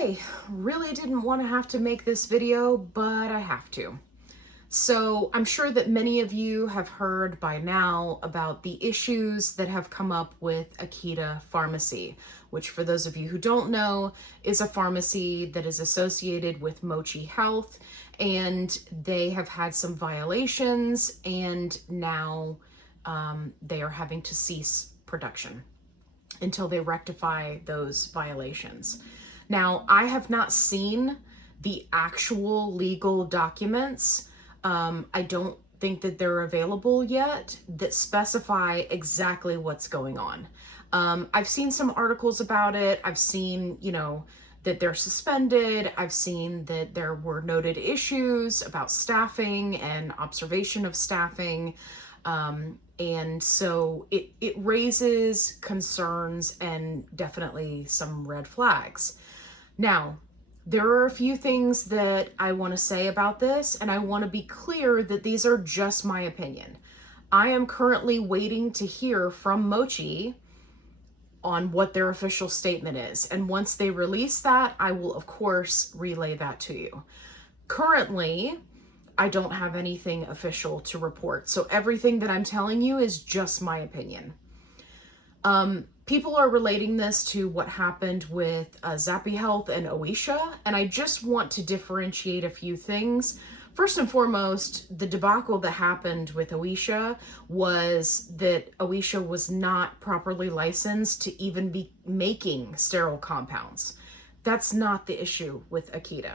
Okay, really didn't want to have to make this video, but I have to. So I'm sure that many of you have heard by now about the issues that have come up with Aquita Pharmacy, which for those of you who don't know, is a pharmacy that is associated with Mochi Health, and they have had some violations, and now they are having to cease production until they rectify those violations. Now, I have not seen the actual legal documents. I don't think that they're available yet that specify exactly what's going on. I've seen some articles about it. I've seen, that they're suspended. I've seen that there were noted issues about staffing and observation of staffing. And so it raises concerns and definitely some red flags. Now, there are a few things that I want to say about this, and I want to be clear that these are just my opinion. I am currently waiting to hear from Mochi on what their official statement is. And once they release that, I will, of course, relay that to you. Currently, I don't have anything official to report. So everything that I'm telling you is just my opinion. People are relating this to what happened with Zappy Health and Oisha, and I just want to differentiate a few things. First and foremost, the debacle that happened with Oisha was that Oisha was not properly licensed to even be making sterile compounds. That's not the issue with Aquita.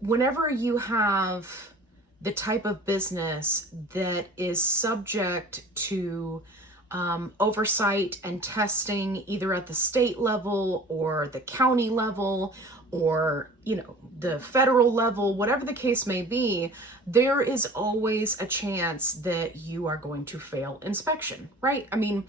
Whenever you have the type of business that is subject to oversight and testing either at the state level or the county level or, the federal level, whatever the case may be, there is always a chance that you are going to fail inspection, right? I mean,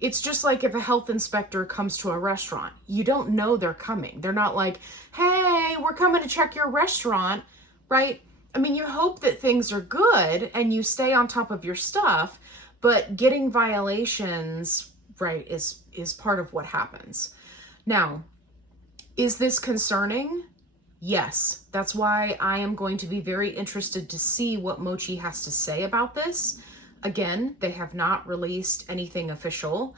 it's just like if a health inspector comes to a restaurant, you don't know they're coming. They're not like, hey, we're coming to check your restaurant, right? I mean, you hope that things are good and you stay on top of your stuff, but getting violations, right, is part of what happens. Now, is this concerning? Yes. That's why I am going to be very interested to see what Mochi has to say about this. Again, they have not released anything official,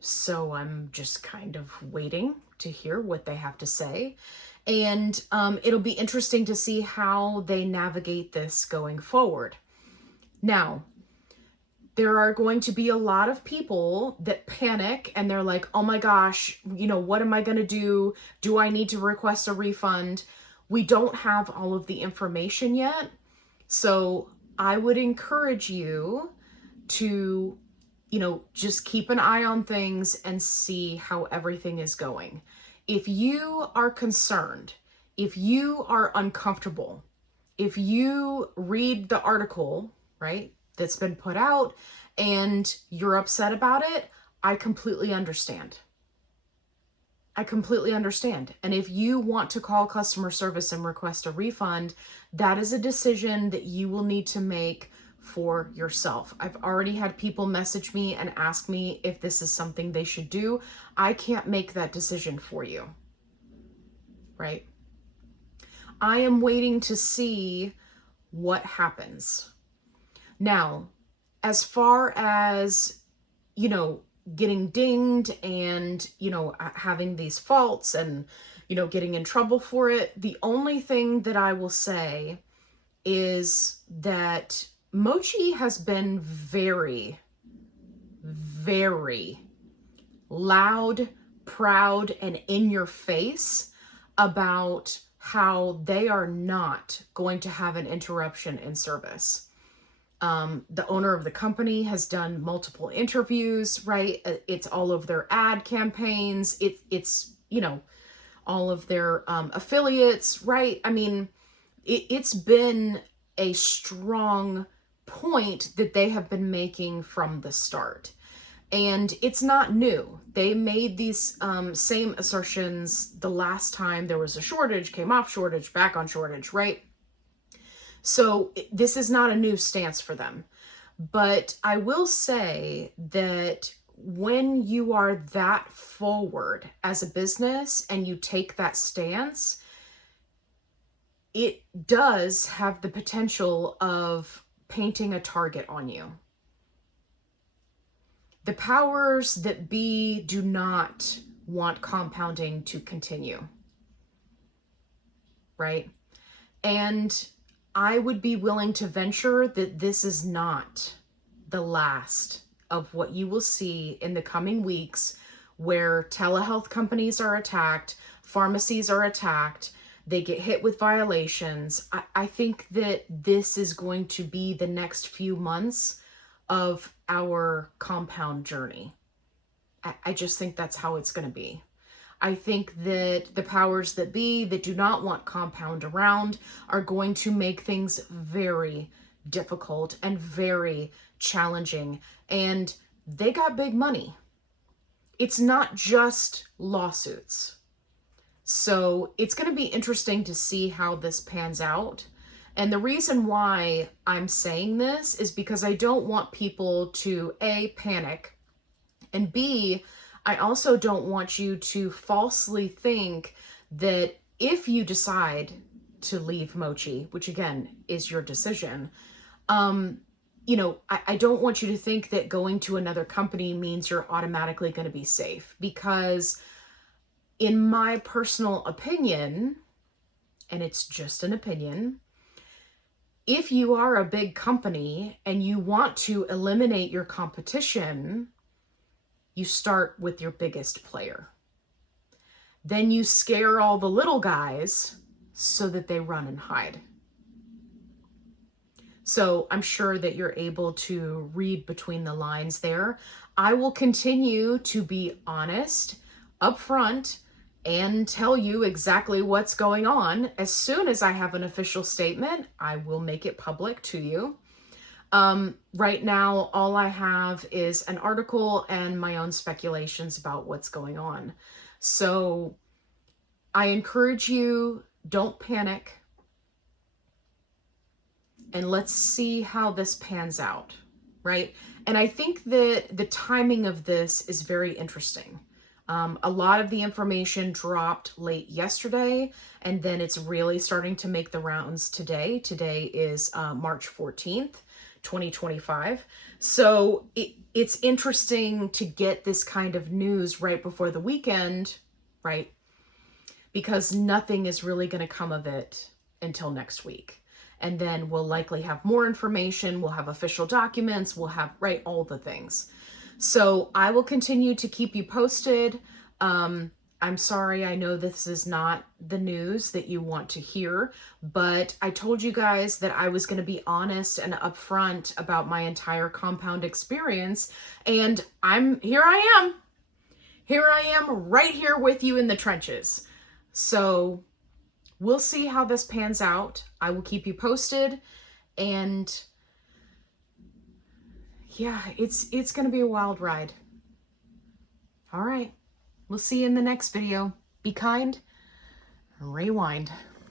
so I'm just kind of waiting to hear what they have to say. And it'll be interesting to see how they navigate this going forward. Now, there are going to be a lot of people that panic and they're like, oh my gosh, what am I going to do? Do I need to request a refund? We don't have all of the information yet. So I would encourage you to, just keep an eye on things and see how everything is going. If you are concerned, if you are uncomfortable, if you read the article, right, that's been put out and you're upset about it, I completely understand. I completely understand. And if you want to call customer service and request a refund, that is a decision that you will need to make for yourself. I've already had people message me and ask me if this is something they should do. I can't make that decision for you, right? I am waiting to see what happens. Now, as far as, getting dinged and, having these faults and, getting in trouble for it, the only thing that I will say is that Mochi has been very, very loud, proud, and in your face about how they are not going to have an interruption in service. The owner of the company has done multiple interviews, right? It's all of their ad campaigns. It's all of their affiliates, right? I mean, it's been a strong point that they have been making from the start. And it's not new. They made these same assertions the last time there was a shortage, came off shortage, back on shortage, right? So this is not a new stance for them. But I will say that when you are that forward as a business and you take that stance, it does have the potential of painting a target on you. The powers that be do not want compounding to continue, right? And I would be willing to venture that this is not the last of what you will see in the coming weeks, where telehealth companies are attacked, pharmacies are attacked, they get hit with violations. I think that this is going to be the next few months of our compound journey. I just think that's how it's going to be. I think that the powers that be that do not want compound around are going to make things very difficult and very challenging. And they got big money. It's not just lawsuits. So it's going to be interesting to see how this pans out. And the reason why I'm saying this is because I don't want people to A, panic, and B, I also don't want you to falsely think that if you decide to leave Mochi, which again is your decision, I don't want you to think that going to another company means you're automatically going to be safe, because in my personal opinion, and it's just an opinion, if you are a big company and you want to eliminate your competition, you start with your biggest player. Then you scare all the little guys so that they run and hide. So I'm sure that you're able to read between the lines there. I will continue to be honest, upfront, and tell you exactly what's going on. As soon as I have an official statement, I will make it public to you. Right now, all I have is an article and my own speculations about what's going on. So I encourage you, don't panic. And let's see how this pans out, right? And I think that the timing of this is very interesting. A lot of the information dropped late yesterday, and then it's really starting to make the rounds today. Today is March 14th, 2025. So it's interesting to get this kind of news right before the weekend, right? Because nothing is really going to come of it until next week. And then we'll likely have more information. We'll have official documents. We'll have, right, all the things. So I will continue to keep you posted. I'm sorry, I know this is not the news that you want to hear, but I told you guys that I was going to be honest and upfront about my entire compound experience. And here I am right here with you in the trenches. So we'll see how this pans out. I will keep you posted, and yeah, it's going to be a wild ride. All right. We'll see you in the next video. Be kind, rewind.